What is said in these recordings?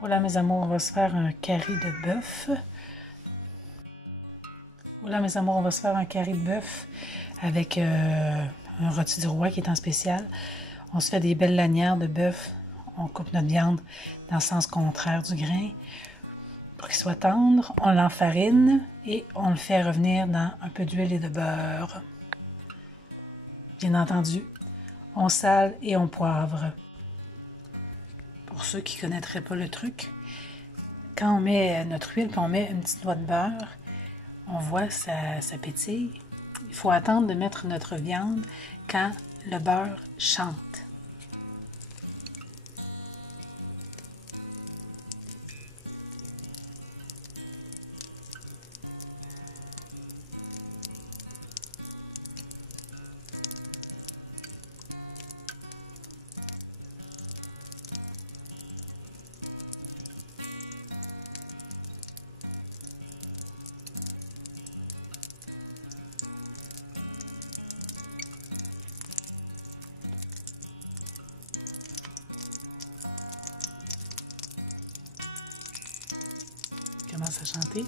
Voilà mes amours, on va se faire un carré de bœuf. Voilà mes amours, on va se faire un carré de bœuf avec un rôti du roi qui est en spécial. On se fait des belles lanières de bœuf. On coupe notre viande dans le sens contraire du grain pour qu'il soit tendre. On l'enfarine et on le fait revenir dans un peu d'huile et de beurre. Bien entendu, on sale et on poivre. Pour ceux qui ne connaîtraient pas le truc, quand on met notre huile et on met une petite noix de beurre, on voit ça pétille. Il faut attendre de mettre notre viande quand le beurre chante. Commence à chanter.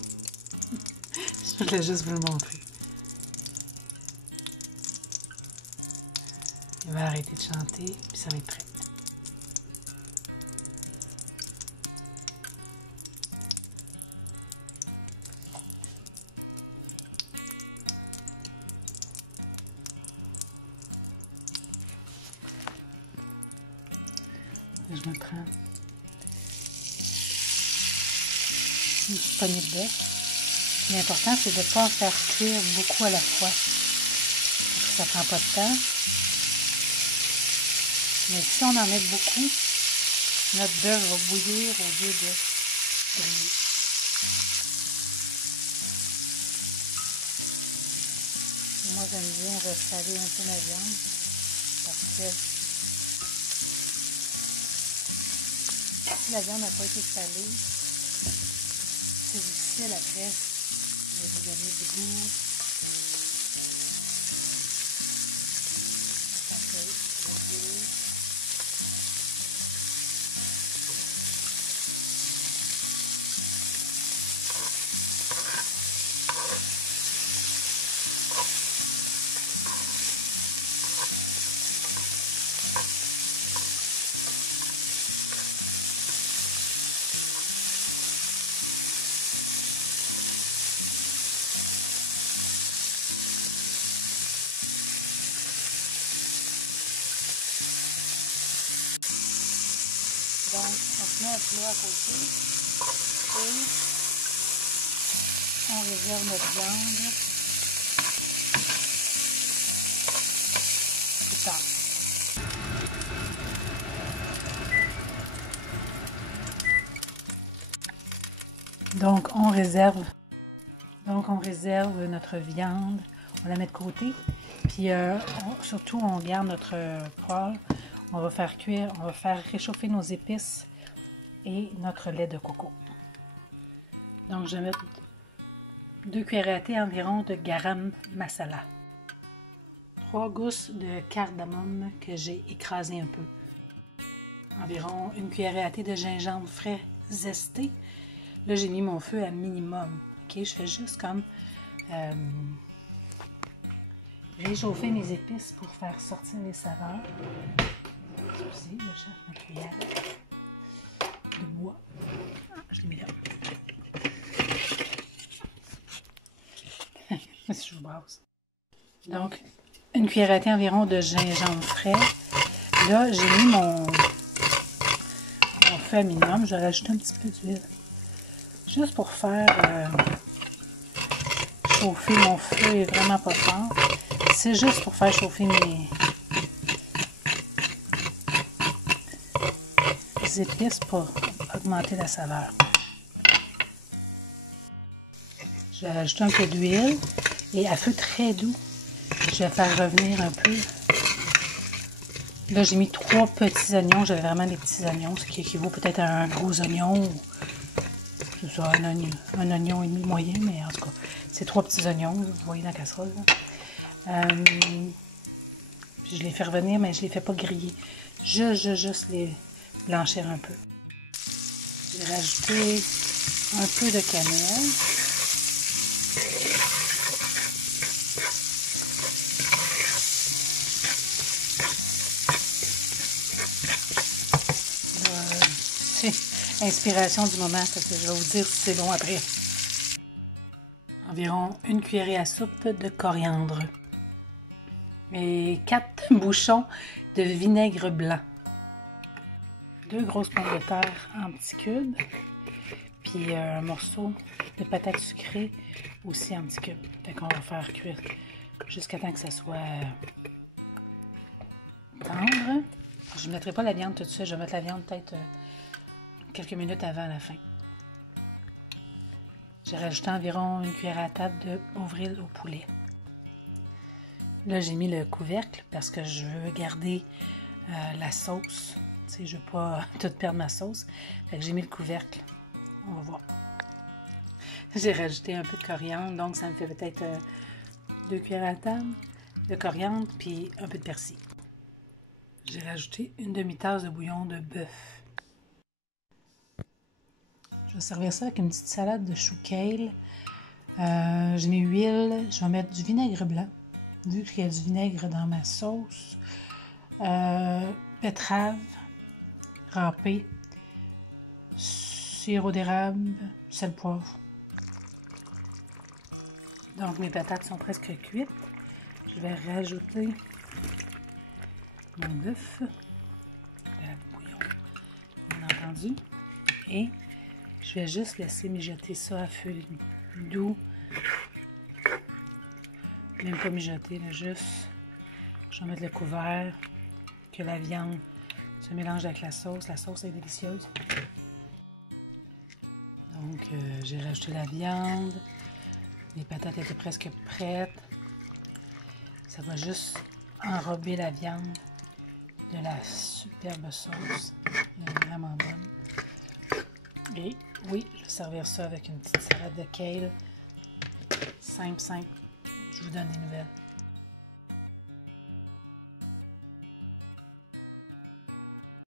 Je voulais juste vous le montrer. Il va arrêter de chanter, puis ça va être prêt. Je me prends une petite poignée de bœuf. L'important, c'est de ne pas en faire cuire beaucoup à la fois. Parce que ça ne prend pas de temps. Mais si on en met beaucoup, notre bœuf va bouillir au lieu de briller. Moi, j'aime bien ressaler un peu ma viande parce que si la viande n'a pas été salée, c'est difficile après de lui donner du goût. Ça fait bouillir. Donc, on se met un plat à côté et on réserve notre viande plus tard. Donc, on réserve notre viande, on la met de côté, puis surtout on garde notre poêle. On va faire cuire, on va faire réchauffer nos épices et notre lait de coco. Donc, je vais mettre 2 cuillères à thé environ de garam masala. 3 gousses de cardamome que j'ai écrasé un peu. Environ 1 cuillère à thé de gingembre frais zesté. Là, j'ai mis mon feu à minimum. Ok, je fais juste comme réchauffer mes épices pour faire sortir les saveurs. Excusez, je cherche ma cuillère de bois. Ah, je l'ai mis là. Si je vous brasse. Donc, 1 cuillère à thé environ de gingembre frais. Là, j'ai mis mon feu à minimum. Je vais rajouter un petit peu d'huile. Juste pour faire chauffer. Mon feu est vraiment pas fort. C'est juste pour faire chauffer mes épices pour augmenter la saveur. Je vais rajouter un peu d'huile et à feu très doux, je vais faire revenir un peu. Là, j'ai mis 3 petits oignons. J'avais vraiment des petits oignons, ce qui équivaut peut-être à un gros oignon. C'est ça, un oignon et demi moyen, mais en tout cas, c'est 3 petits oignons, vous voyez dans la casserole. Puis je les fais revenir, mais je ne les fais pas griller. Juste les blanchir un peu. Je vais rajouter un peu de cannelle. C'est inspiration du moment, parce que je vais vous dire si c'est bon après. Environ une cuillerée à soupe de coriandre. Et 4 bouchons de vinaigre blanc. 2 grosses pommes de terre en petits cubes. Puis un morceau de patate sucrée aussi en petits cubes. Fait qu'on va faire cuire jusqu'à temps que ça soit tendre. Je ne mettrai pas la viande tout de suite. Je vais mettre la viande peut-être quelques minutes avant la fin. J'ai rajouté environ une cuillère à table de Bovril au poulet. Là, j'ai mis le couvercle parce que je veux garder la sauce. Tu sais, je ne veux pas tout perdre ma sauce. Fait que j'ai mis le couvercle. On va voir. J'ai rajouté un peu de coriandre, donc ça me fait peut-être 2 cuillères à table de coriandre puis un peu de persil. J'ai rajouté une demi-tasse de bouillon de bœuf. Je vais servir ça avec une petite salade de chou kale. J'ai mis huile. Je vais mettre du vinaigre blanc, vu qu'il y a du vinaigre dans ma sauce. Betterave râpée. Sirop d'érable, sel, poivre. Donc mes patates sont presque cuites. Je vais rajouter mon bœuf, le bouillon, bien entendu. Et je vais juste laisser mijoter ça à feu doux. Même pas mijoter, là, juste. Je vais mettre le couvert, que la viande se mélange avec la sauce. La sauce est délicieuse. Donc, j'ai rajouté la viande. Les patates étaient presque prêtes. Ça va juste enrober la viande de la superbe sauce. Elle est vraiment bonne. Et oui, je vais servir ça avec une petite salade de kale. Simple, simple. Je vous donne des nouvelles.